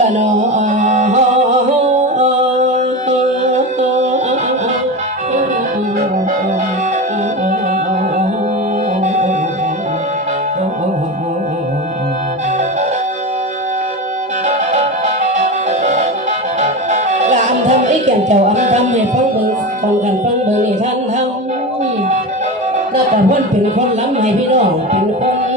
ละเนาะลามทำไอ้แก่นเจ้าอันทำให้ฟังเบิ่งฟังกันฟังเบิ่งนี่ท่านทำน่าแต่พ้นเป็นคนล้ำให้พี่น้องเป็นคน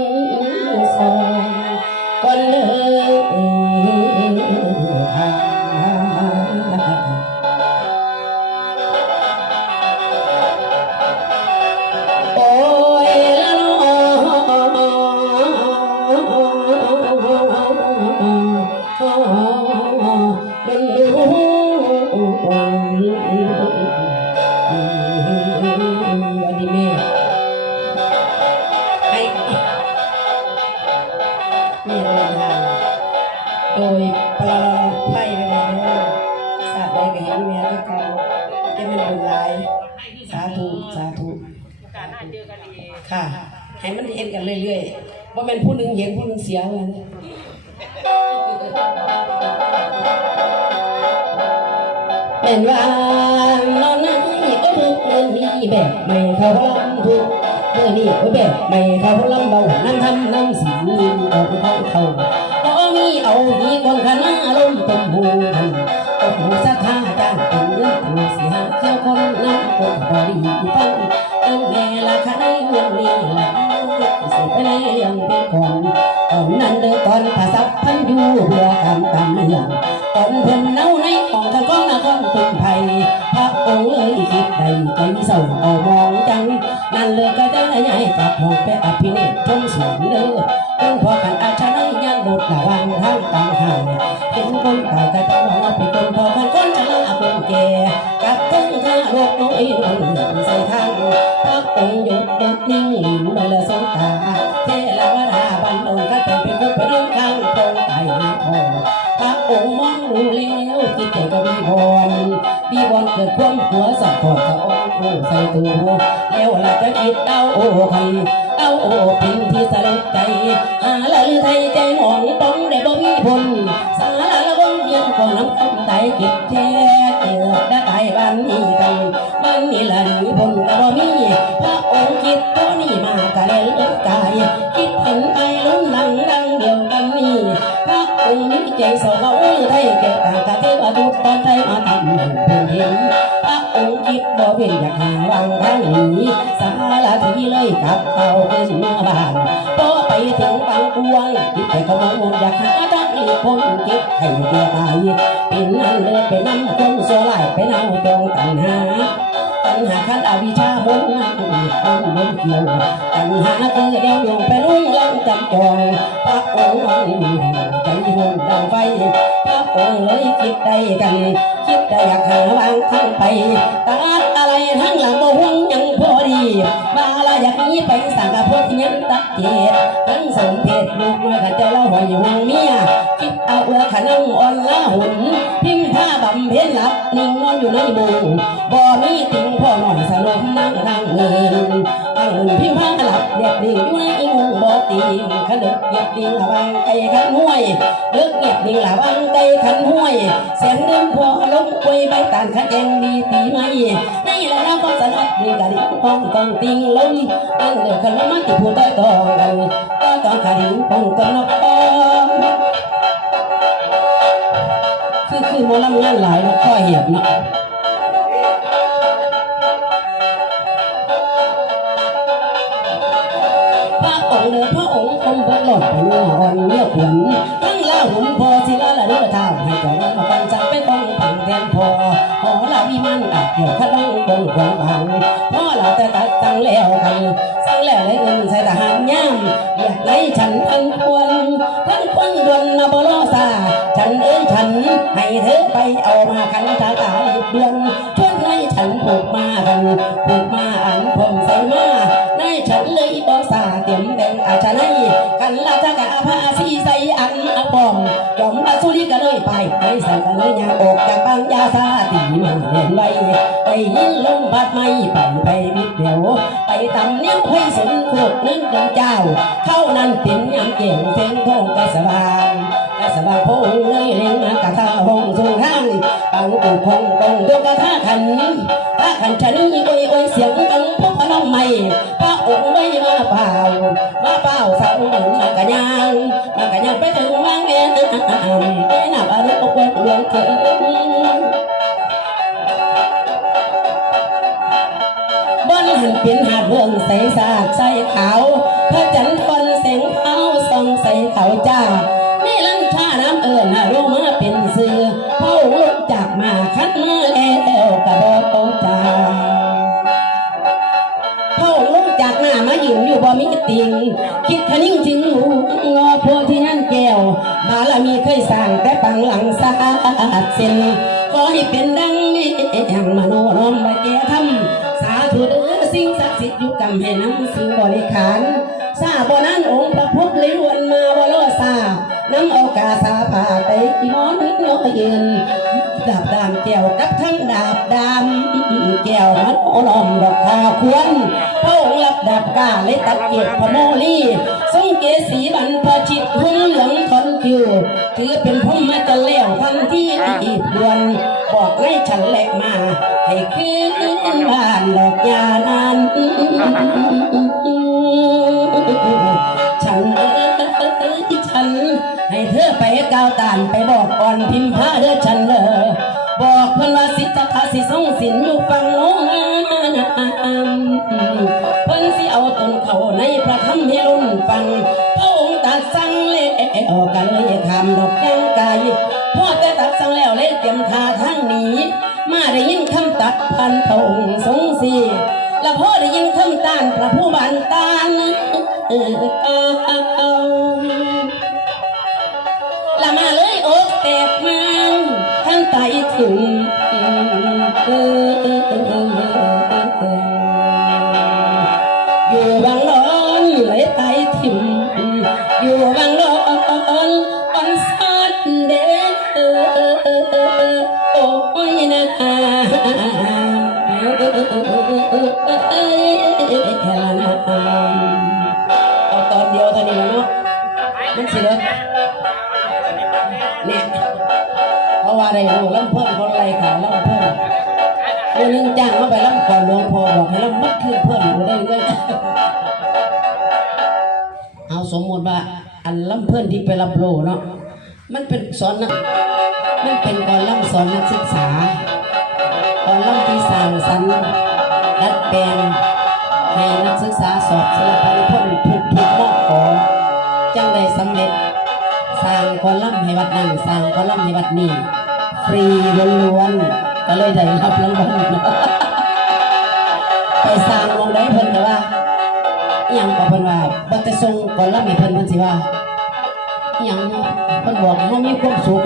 ให้แม่เดินทางโดยปลาไพ่ไปแล้วสาบได้กับเห็นแม่ด้วยกันจะเป็นบุญหลาย สาธุสาธุค่ะ ให้มันเห็นกันเรื่อยๆว่าเป็นผู้หนึ่งเห็นผู้หนึ่งเสียกันเป็นว่านอนนั่งนี่ก็ทุกเรื่องนี้แบบไม่เข้าลำทุก เมื่อนี้ก็แบบไม่เข้าลำเบานั่งทำนั่งสีเอาเขาเขาเอามีเอามีคนขนาลมต้มหูทันต้มหูสักท่าจ้างเป็นเรื่องผู้เสียเที่ยวคนนั่งคนพอดีฟังตั้งแม่ละคณะเรื่องนี้ละสิไปเรื่องเป็นคนตอนนั้นเด้อตอนภาษาพันอยู่เพื่อทำตามเรื่องตอนเพิ่นเน่าในของทางก้องนครตุนไทยพระองค์เลยคิดใดใจเศร้าเอามอง นั่นเลยก็จะย้ายจากห้องไปอภินิจชมสวนเด้อเพิ่งพอกันอาชาในยังบทระวังทางต่างหากเห็นคนตายแต่ก็มองว่าเป็นคนพอกันคนจะมาคนแก่กับทั้งข้าโลกน้อยนอนใส่ทางพระองหยุดดึกนิ่งเมื่อละสงตาเทลาวดาบันโดนข้าแต่เป็นผู้เป็นน้องข้างตรงไต่ทอพระองค์มองดูแล้วคิดใจก็มีพร ปีบอลเกิดความหัวสับพอดจะอ้โอ้ใส่ตัวแล้วละจะคิดเอาโอ้คันเอาโอ้เป็นที่สลดใจหาละลือไทยใจหมองป้องได้บ่มีผลสาละละวงเวียนก่อนน้ำคำไตเก็บเท เป็นอยากหาวางทางหนีสารทีเลยกลับเข้าขึ้นเมื่อบ้านพอไปถึงบางกวงคิดแต่ก็มองอยากหาทางอีกคนเก็บให้เกียตายเป็นนั่นเลยเป็นน้ำคนสัวไหลไปเอาจองตันหาปัญหาขันอวิชชาบนงานคนบนเกี่ยวปัญหาคือเดียวลงไปรุ่งลังจำจองพระองค์วันใจหุ่นดังไฟพระองค์เลยคิดได้กัน คิดได้อยากหาวางทางไปตัดอะไรทั้งหลังบ่ห่วงยังพอดีบาลาอยากนี้ไปสั่งกับพวกที่ยังตัดเกียรทั้งสมเพศลูกน้อยขันใจเราหอยู่ห่วงเมียคิดเอาเอือขนังอ่อนละหุ่นพิมพ์ผ้าบำเพ็ญหลับนิ่งนอนอยู่ในมุงบ่มีติงพ่อหน่อยสลมนั่งทางเงิน อังพิมพ์ผ้าหลับเด็กดิ่งอยู่ในมุงบ่ตีงขนึกเหยียบดิ่งระวังไก่ขันห้วยเลิกเหยียบดิ่งระวังไก่ขันห้วยเสียงเดิมพอลงควยใบตานขันแองดีตีไม้ในละน้ำก็สลัดดีกะดิ่งป้องต้องติงลมอันเดือดขันมาที่ผู้ต้อตองกันต้อตองกะดิ่งป้องต้นนกอ้อมคือคือหมอลำงานหลายแล้วข้อเหียบเนาะ องค์เดือพระองค์คมพระหลอดไปเนื้ออ่อนเนื้อขวนทั้งลาหุ่นพอศิลาละเดือเท้าให้เจ้ามาฟังจับไปป้องปังแทนพอหอลาวิมันอัดเกี่ยวขลังคงคงบังพ่อเราแต่ตัดตั้งแล้วกันสั่งแล้วเลยเงินใส่ทหารย่ามอยากไรฉันพันควรพันควรดวนนะบลอซาฉันเอ้ยฉันให้เธอไปเอามาคันตาตาหยุดเดือนชวนให้ฉันผูกมากันผูกมา ก็เลยไปไปใส่กันเลยยาอกจากบางยาซาตีมันเห็นไว้ไปยินลมบาดไม่ไปไปวิดเดียวไปตำเนี้ยให้สนโคตรนึกดังเจ้า เข้านั้นเป็นยามเก่งเส้นทองกระสบางกระสบางพงเลยเล็งของกองยกกระท่าขันท่าขันชะนี้โอ้ยโอ้ยเสียงกังพง ใหม่พระองค์ไม่มาเปล่า มาเปล่าสาวเหมือนมากระยางมากระยางไปถึงวางแม่น้ำแม่นับอารมณ์วันเดือเถิดบนหันเป็นหาดเรื่องใสสะอาดใสขาวพระจันทร์ทน ยสร้างแต่ปังหลังสะอาดเส้นขอให้เป็นดังนี้แห่งมโนรมไปแก่ทำสาธุเด้อสิ่งศักดิ์สิทธิ์อยู่กำให้น้ำสิ่งบริขารซาบนั้นองค์พระพุทธเลยวนมาบโลซาน้ำเอกาสาผาไตอีมอนนิดน้อยยืนดาบดามแก้วกับทั้งดาบดามแก้วมันโอลอมดอกคาควร พระองค์รับดาบกาเลยตัดเกียรติพโมลีทรงเกศีบรรพชิตหุ่นเหลืองทนคิวถือเป็นพรหมมาจะแล้วทันที่อีกดวน บอกให้ฉันแหลกมา ให้คืนบ้านดอกยานั้นฉันเอ้ยฉันให้เธอไปก้าวตานไปบอกก่อนพิมพ์พาเด้อฉัน พิ่นว่าสิจะพาสิส่งสินอยู่ฝั่งโน้นเพิ่นสิเอาตนเขาในพระธรรมให้รุ่นฟังพระองค์ตัดสั่งแล้วกันเลยทำดอกยังไกพ่อแต่ตัดสั่งแล้วเลยเตรียมทาทางหนีมาได้ยินคำตัดพันพระองค์ทรงสีแล้วพ่อได้ยินคำต้านพระผู้บันตานละมาเลยอ ไตถึงอยู่บางนอนเลยไตถิ่มอยู่บางนอนออนสัดเด้โอ้ยนะตอนเดียวเท่านี้เนาะมันสิเลิก ได้รู้ลำเพิ่นคนไรขาลำเพิ่นเรื่องนึงจ้างมาไปลำก่อนหลวงพ่อบอกให้ลำมัดคืนเพิ่นอยู่ได้เลยเอาสมมติว่าอันลำเพิ่นที่ไปรับโลเนาะมันเป็นสอนนะมันเป็นก่อนลำสอนนักศึกษาก่อนลำที่สร้างสรรค์ดัดแปลงให้นักศึกษาสอบสารพันพ้นทุกทุกมอกขอจังได้สำเร็จสร้างคอลัมน์ให้วัดนั่นสร้างคอลัมน์ให้วัดนี้ ฟรีล้วนๆก็เลยได้รับรางวัลไปสร้างมองได้เพิ่นก็ว่าอหยังก็เพิ่นว่าบัตรส่งก่อนลัมน์ให้เพิ่นเพิ่นสิว่าอหยังเพิ่นบอกมันมีความสุข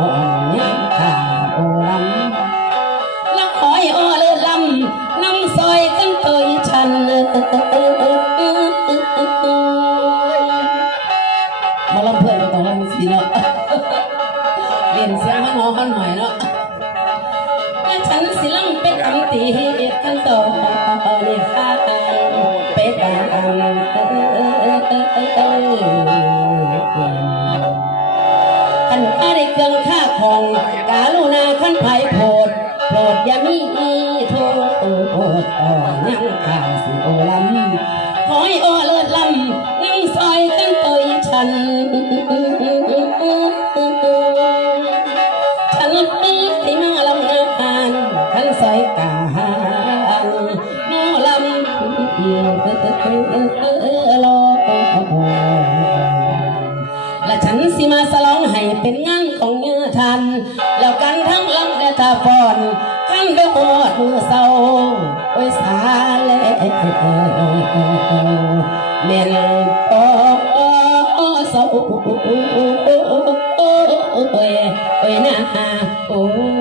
อยังข้าโอลำแล้วขอยอ้อเลยลำนำซอยกันเตยชันมาลำเพื่อนก็ต้องลำสีเนาะเรียนเสียงมันหอมันหน่อย ลุนาขันไผ่โพดโปรดอย่ามีโทษอ่อนยังข้าสิโอลำขอให้โอเลิศลำนั่งซอยกันเตยฉัน ฉันที่มาลำงานฉันใส่กาหารหมอลำ และฉันสิมาสลองให้เป็นงานของเนื้อทัน แล้วกันทั้งลำและตาฟอนกันไปหอดมือเศร้าโอ้ยสาเลยเมียนพอเศร้าโอ้ยโอ้ยนะโอ้